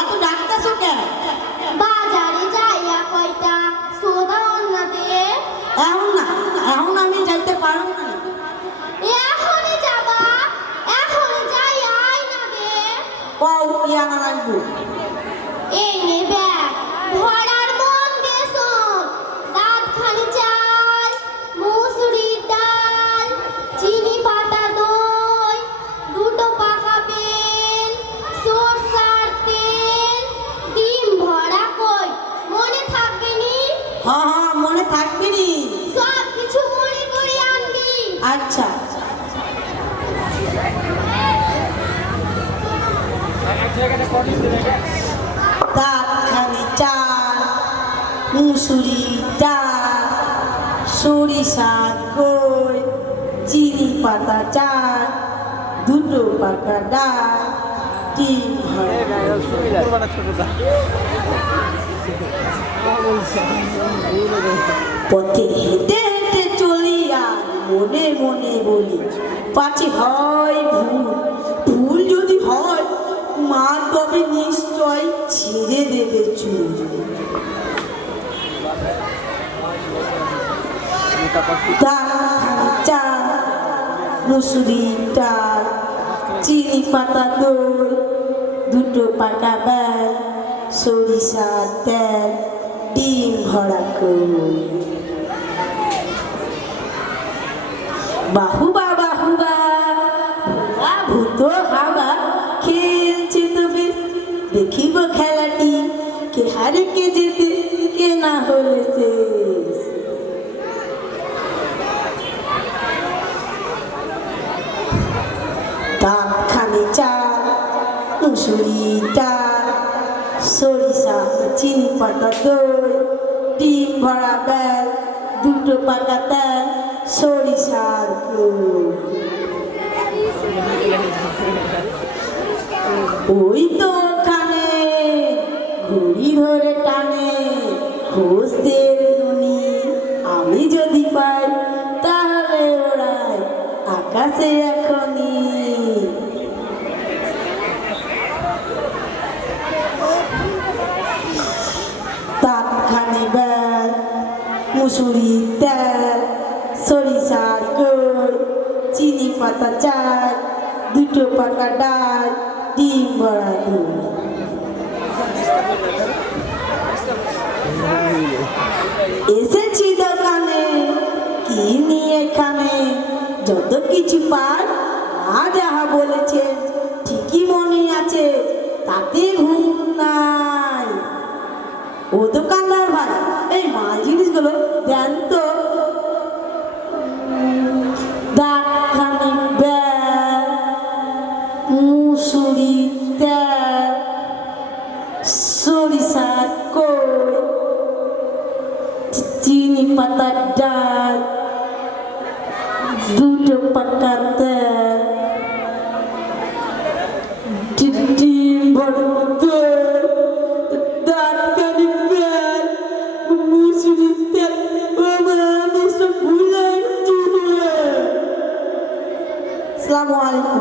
এত ডাকতেছো কেন? বাজারে যাইয়া কয়টা সোদা অন্না দিয়ে। এখন না এখন আমি যাইতে পারো না। এখনই যাবা এখনই যাই আই না দে কও কি আনা লাগবে। এই নে ব্যাগ ভরার মন বেসন দাঁত খালি চা আচ্ছা। দাঁত খানি চাল, মুসুরি ডাল, সরিষা কই চিনি পাতা চাল, দুটো পাকা ডাল ডিম পথে হেঁটে মনে মনে বলি পাছে হয় ভুল ভুল যদি হয় মা তবে নিশ্চয় ছিঁড়ে দেবে চুল। ডাল, চিনি পাতা দুটো সরিষার তেল, ডিম ভরা কই। বাহুবা বাহুবা ভোলা ভূত হাবা, খেলছে তো বেশ দেখিব খেলাটি, কে হারে, কে যেতে কে না হলে শেষ। দাঁত খানি চাল মুসুরি ডাল সরিষা, চিনি পাতা দই, ডিম ভরা বেল দুটো পাকা তেল সরিষার গুড় ওই তো ওখানে, ঘড়ি ধরে টানে খোঁজদের গুনি আমি যদি পাই, তাহলে ওরাই আকাশে এখনই তাপখানি বেল মুসুরি তেল সরিষার গুড়, চিনি পাতা চাল দুটো পাকা ডাল, ডিম ভরা দুধ। এসেছি দোকানে, কি নিয়ে এখানে? যত কিছু পাই মা যাহা বলেছে, ঠিকই মনে আছে, তাতে ঘুম নাই। ও সরিষার কই চিনি পাতার ডাল দুটো পাকা তেল ডি- ডিম ভর্ত দাঁতকানি ব্যাগ মুসুরি তেল আমার আমি সব ভুলে আসসালামু